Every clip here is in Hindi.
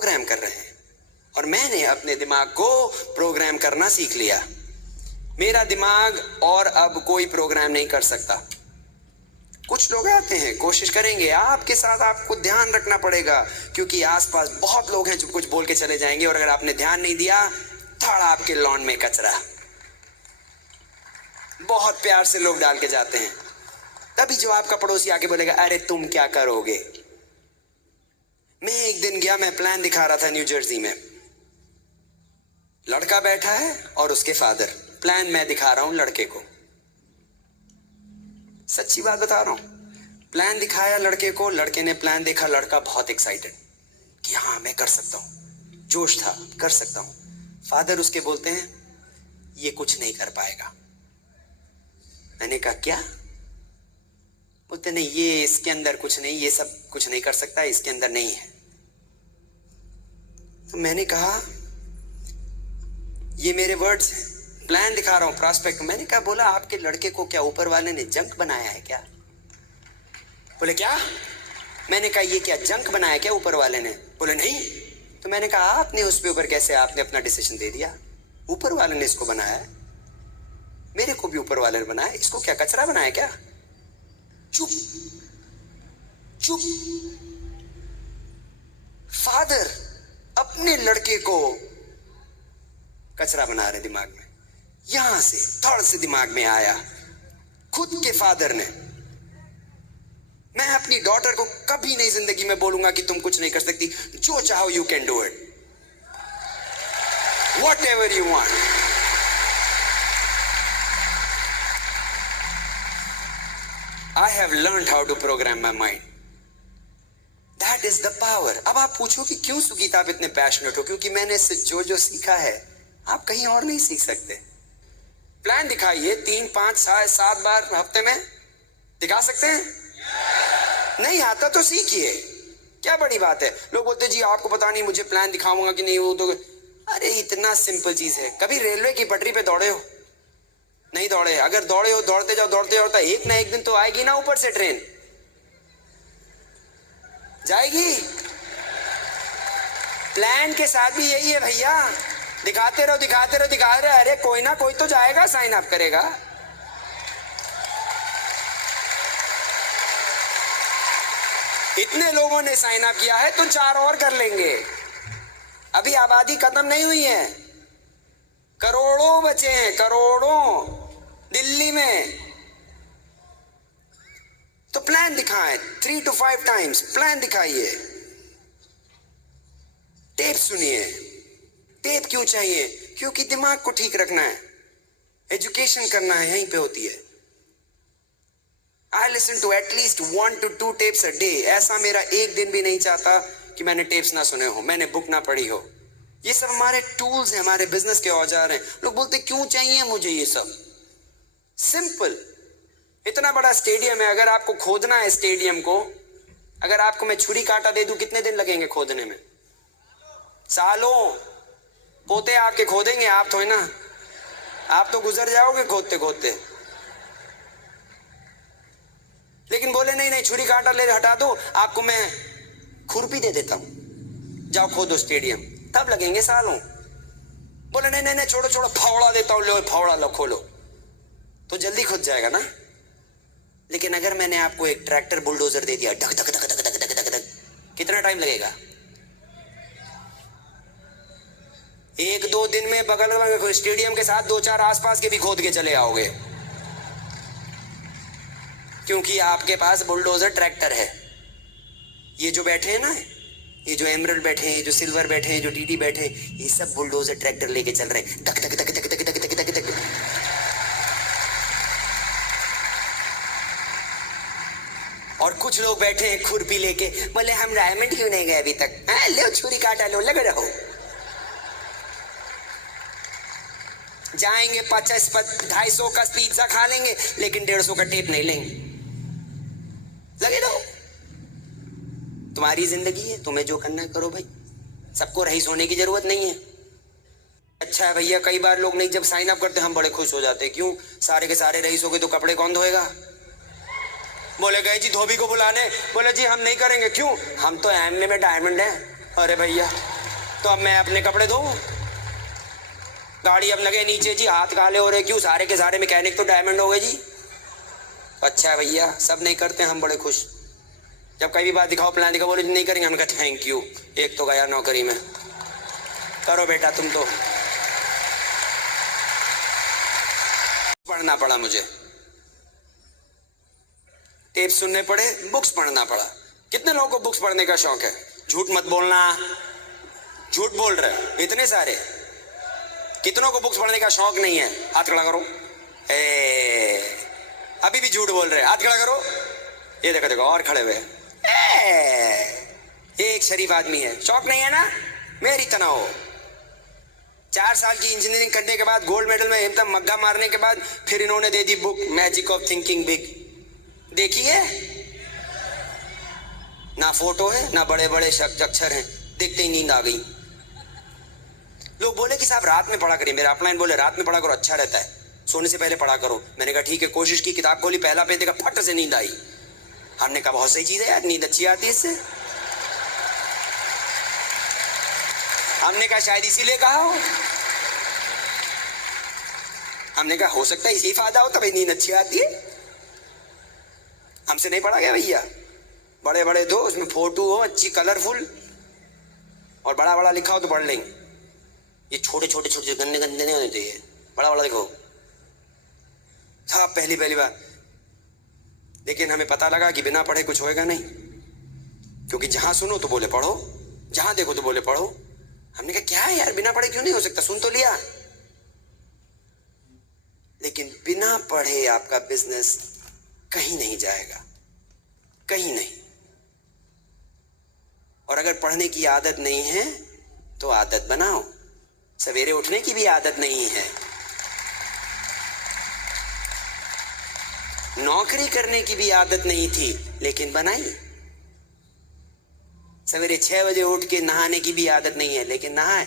प्रोग्राम कर रहे हैं और मैंने अपने दिमाग को प्रोग्राम करना सीख लिया। मेरा दिमाग और अब कोई प्रोग्राम नहीं कर सकता। कुछ लोग आते हैं, कोशिश करेंगे, आपके साथ आपको ध्यान रखना पड़ेगा क्योंकि आसपास बहुत लोग हैं जो कुछ बोल के चले जाएंगे और अगर आपने ध्यान नहीं दिया थोड़ा आपके लॉन में कचरा। बहुत प्यार से लोग डाल के जाते हैं, तभी जो आपका पड़ोसी आके बोलेगा अरे तुम क्या करोगे। मैं एक दिन गया, मैं प्लान दिखा रहा था न्यू जर्सी में। लड़का बैठा है और उसके फादर, प्लान मैं दिखा रहा हूं लड़के को, सच्ची बात बता रहा हूं। प्लान दिखाया लड़के को, लड़के ने प्लान देखा, लड़का बहुत एक्साइटेड कि हाँ मैं कर सकता हूं, जोश था, कर सकता हूं। फादर उसके बोलते हैं ये कुछ नहीं कर पाएगा। मैंने कहा क्या? बोलते नहीं, ये इसके अंदर कुछ नहीं, ये सब कुछ नहीं कर सकता, इसके अंदर नहीं है। तो मैंने कहा ये मेरे वर्ड्स हैं, प्लान दिखा रहा हूं, प्रॉस्पेक्ट। मैंने कहा, बोला आपके लड़के को क्या ऊपर वाले ने जंक बनाया है क्या? बोले क्या? मैंने कहा ये क्या जंक बनाया क्या ऊपर वाले ने? बोले नहीं। तो मैंने कहा आपने उस पे ऊपर कैसे, आपने अपना डिसीजन दे दिया, ऊपर वाले ने इसको बनाया है, मेरे को भी ऊपर वाले ने बनाया, इसको क्या कचरा बनाया क्या? चुप चुप। फादर अपने लड़के को कचरा बना रहे दिमाग में, यहां से थोड़ा से दिमाग में आया खुद के फादर ने। मैं अपनी डॉटर को कभी नहीं जिंदगी में बोलूंगा कि तुम कुछ नहीं कर सकती, जो चाहो you can do it, whatever you want. I have learned how to program my mind, that is the power. अब आप पूछो कि क्यों सुगीता आप इतने पैशनेट हो? क्योंकि मैंने इससे जो सीखा है आप कहीं और नहीं सीख सकते। प्लान दिखाइए 3, 5, 7 बार हफ्ते में, दिखा सकते हैं? नहीं आता तो सीखिए, क्या बड़ी बात है। लोग बोलते जी आपको पता नहीं मुझे प्लान दिखाऊंगा कि नहीं, वो तो अरे इतना सिंपल चीज है। कभी रेलवे की पटरी पे दौड़े हो? नहीं दौड़े। अगर दौड़े हो, दौड़ते जाओ, दौड़ते जाओ, एक ना एक दिन तो आएगी ना ऊपर से ट्रेन, जाएगी। प्लान के साथ भी यही है भैया, दिखाते रहो दिखाते रहो दिखाते रहो, अरे कोई ना कोई तो जाएगा, साइन अप करेगा। इतने लोगों ने साइन अप किया है तो 4 और कर लेंगे। अभी आबादी खत्म नहीं हुई है, करोड़ों बचे हैं, करोड़ों दिल्ली में। तो प्लान दिखाएं 3 to 5 टाइम्स, प्लान दिखाइए, टेप सुनिए। टेप क्यों चाहिए? क्योंकि दिमाग को ठीक रखना है, एजुकेशन करना है, यहीं पे होती है। I listen to at least 1 to 2 tapes a day। ऐसा मेरा एक दिन भी नहीं चाहता कि मैंने टेप्स ना सुने हो, मैंने बुक ना पढ़ी हो। ये सब हमारे टूल्स हैं, हमारे बिजनेस के औजार हैं। लोग बोलते क्यों चाहिए मुझे ये सब? सिंपल, इतना बड़ा स्टेडियम है, अगर आपको खोदना है स्टेडियम को, अगर आपको मैं छुरी कांटा दे दूं, कितने दिन लगेंगे खोदने में? सालों। पोते आपके खोदेंगे, आप तो है ना, आप तो गुजर जाओगे खोदते खोदते। लेकिन बोले नहीं नहीं, छुरी कांटा ले हटा दो, आपको मैं खुरपी दे देता हूं, जाओ खोदो स्टेडियम, तब लगेंगे सालों। बोले नहीं नहीं नहीं, छोड़ो छोड़ो, फावड़ा देता हूं, लो फावड़ा लो, खोलो, तो जल्दी खुद जाएगा ना। लेकिन अगर मैंने आपको एक ट्रैक्टर बुलडोजर दे दिया, धक धक धक धक धक धक धक, कितना टाइम लगेगा? 1-2 दिन में बगल में स्टेडियम के साथ 2-4 आसपास के भी खोद के चले आओगे, क्योंकि आपके पास बुलडोजर ट्रैक्टर है। ये जो बैठे हैं ना, ये जो एमरल्ड बैठे हैं, जो सिल्वर बैठे हैं, जो टीटी बैठे हैं, ये सब बुलडोजर ट्रैक्टर लेके चल रहे हैं, धक धक धक धक धक धक धक धक। और कुछ लोग बैठे हैं खुरपी लेके, बोले हम डायमंड क्यों नहीं गए अभी तक? लो छुरी काटा लो, लग रहो। जाएंगे 50-250 का पिज्जा खा लेंगे, लेकिन 150 का टेप नहीं लेंगे, लगे रहो। तुम्हारी जिंदगी है, तुम्हें जो करना है करो भाई, सबको रईस होने की जरूरत नहीं है। अच्छा है भैया, कई बार लोग नहीं, जब साइन अप करते हम बड़े खुश हो जाते हैं, क्यों? सारे के सारे रईस हो गए तो कपड़े कौन धोएगा? बोले गए जी धोबी को बुलाने, बोले जी हम नहीं करेंगे। क्यों? हम तो एमए में डायमंड हैं अरे भैया, तो अब मैं अपने कपड़े धोऊं? गाड़ी अब लगे नीचे जी, हाथ काले हो रहे क्यों? सारे के सारे मैकेनिक तो डायमंड हो गए जी। अच्छा है भैया, सब नहीं करते, हम बड़े खुश। जब कई भी बात दिखाओ, प्लान दिखाओ, बोले नहीं करेंगे, हमने कहा थैंक यू, एक तो गया नौकरी में। करो बेटा तुम तो। पढ़ना पड़ा मुझे, टेप सुनने पड़े, बुक्स पढ़ना पड़ा। कितने लोगों को बुक्स पढ़ने का शौक है? झूठ मत बोलना, झूठ बोल रहे इतने सारे। कितनों को बुक्स पढ़ने का शौक नहीं है? हाथ खड़ा करो। अभी भी झूठ बोल रहे, हाथ खड़ा करो। ये देखो देखो और खड़े हुए। एक शरीफ आदमी है, शौक नहीं है ना? मेरी तरह हो। 4 साल की इंजीनियरिंग करने के बाद, गोल्ड मेडल में एकदम मग्गा मारने के बाद, फिर इन्होंने दे दी book magic of thinking big. देखी है? ना फोटो है ना बड़े बड़े अक्षर हैं, देखते ही नींद आ गई। लोग बोले कि साहब रात में पढ़ा करिए, मेरे अपलाइन बोले रात में पढ़ा करो, अच्छा रहता है, सोने से पहले पढ़ा करो। मैंने कहा ठीक है, कोशिश की, किताब खोली, पहला पेज देखा, फट से नींद आई। हमने कहा बहुत सही चीज है यार, नींद अच्छी आती है इससे। हमने कहा शायद इसीलिए कहा हो। हमने कहा हो सकता है इसी फायदा हो, तभी नींद अच्छी आती है। हमसे नहीं पढ़ा गया भैया। बड़े बड़े दो, उसमें फोटो हो अच्छी कलरफुल और बड़ा बड़ा लिखा हो तो पढ़ लेंगे। ये छोटे छोटे छोटे गंदे गंदे नहीं होने चाहिए, बड़ा बड़ा लिखो। हाँ पहली बार। लेकिन हमें पता लगा कि बिना पढ़े कुछ होएगा नहीं, क्योंकि जहां सुनो तो बोले पढ़ो, जहां देखो तो बोले पढ़ो। हमने कहा क्या है यार, बिना पढ़े क्यों नहीं हो सकता? सुन तो लिया। लेकिन बिना पढ़े आपका बिजनेस कहीं नहीं जाएगा, कहीं नहीं। और अगर पढ़ने की आदत नहीं है तो आदत बनाओ। सवेरे उठने की भी आदत नहीं है, नौकरी करने की भी आदत नहीं थी, लेकिन बनाई। सवेरे 6 बजे उठ के नहाने की भी आदत नहीं है, लेकिन नहाए।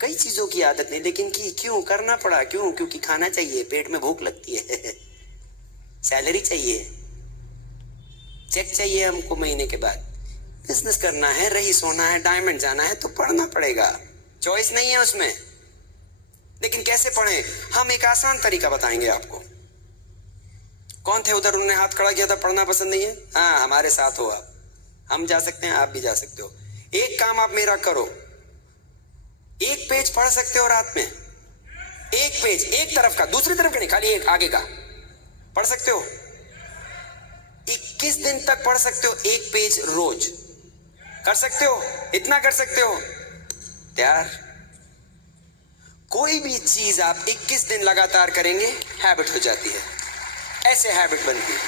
कई चीजों की आदत नहीं, लेकिन की क्यों करना पड़ा? क्यों? क्योंकि खाना चाहिए, पेट में भूख लगती है। सैलरी चाहिए, चेक चाहिए हमको महीने के बाद। बिजनेस करना है, रही सोना है, डायमंड जाना है, तो पढ़ना पड़ेगा, चॉइस नहीं है उसमें। लेकिन कैसे पढ़ें? हम एक आसान तरीका बताएंगे आपको। कौन थे उधर, उन्होंने हाथ खड़ा किया था, पढ़ना पसंद नहीं है? हाँ हमारे साथ हो आप, हम जा सकते हैं, आप भी जा सकते हो। एक काम आप मेरा करो, एक पेज पढ़ सकते हो रात में, एक पेज, एक तरफ का, दूसरी तरफ का नहीं, खाली एक आगे का पढ़ सकते हो। 21 दिन तक पढ़ सकते हो, एक पेज रोज। कर सकते हो? इतना कर सकते हो? तैयार? कोई भी चीज आप 21 दिन लगातार करेंगे, हैबिट हो जाती है। ऐसे हैबिट बनती है।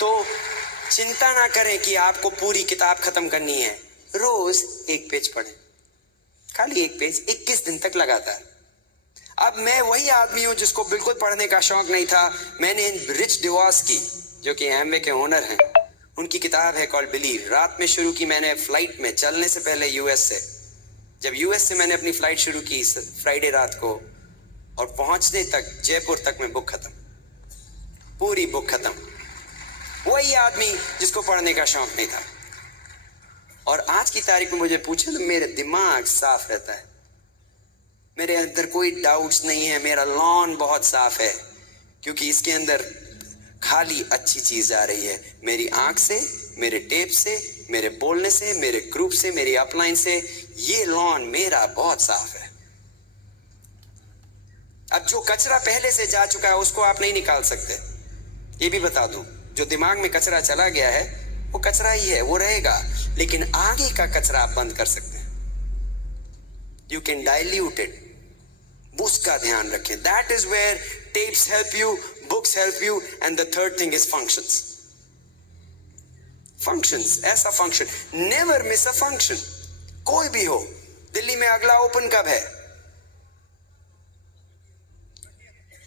तो चिंता ना करें कि आपको पूरी किताब खत्म करनी है, रोज एक पेज पढ़ें, खाली एक पेज, 21 दिन तक लगातार। अब मैं वही आदमी हूं जिसको बिल्कुल पढ़ने का शौक नहीं था। मैंने रिच डिवॉस की, जो कि एमवे के ओनर हैं, उनकी किताब है कॉल्ड बिलीव, रात में शुरू की मैंने फ्लाइट में, चलने से पहले यूएस से। जब यूएस से मैंने अपनी फ्लाइट शुरू की फ्राइडे रात को, और पहुंचने तक जयपुर तक में बुक खत्म, पूरी बुक खत्म। वही आदमी जिसको पढ़ने का शौक नहीं था। और आज की तारीख में मुझे पूछे तो मेरे दिमाग साफ रहता है, मेरे अंदर कोई डाउट्स नहीं है, मेरा लॉन बहुत साफ है, क्योंकि इसके अंदर खाली अच्छी चीज आ रही है। मेरी आंख से, मेरे टेप से, मेरे बोलने से, मेरे ग्रुप से, मेरी अपलाइन से, ये लॉन मेरा बहुत साफ है। अब जो कचरा पहले से जा चुका है उसको आप नहीं निकाल सकते, ये भी बता दूं। जो दिमाग में कचरा चला गया है वो कचरा ही है, वो रहेगा, लेकिन आगे का कचरा आप बंद कर सकते हैं। यू कैन डाइल्यूट इट, उसका ध्यान रखें। That is where tapes help you, books help you, and the third thing is functions. Functions, ऐसा function, never miss a function. कोई भी हो, दिल्ली में अगला ओपन कब है?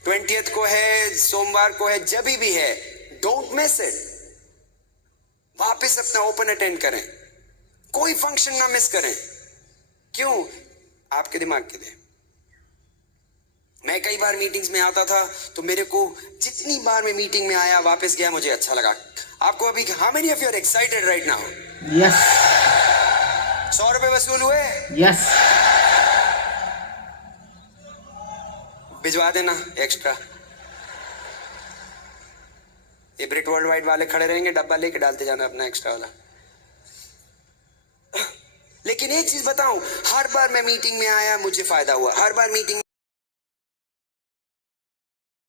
20th को है, सोमवार को है, जब भी है, डोंट मिस इट। वापस अपना ओपन अटेंड करें, कोई फंक्शन ना मिस करें। क्यों? आपके दिमाग के लिए। मैं कई बार मीटिंग्स में आता था तो मेरे को जितनी बार मैं मीटिंग में आया वापस गया मुझे अच्छा लगा। आपको अभी how many of you are excited right now? Yes 100 रुपए वसूल हुए? यस भिजवा देना एक्स्ट्रा। ये ब्रिट वर्ल्ड वाइड वाले खड़े रहेंगे, डब्बा लेके डालते जाना अपना एक्स्ट्रा वाला। लेकिन एक चीज बताऊं, हर बार मैं मीटिंग में आया मुझे फायदा हुआ, हर बार मीटिंग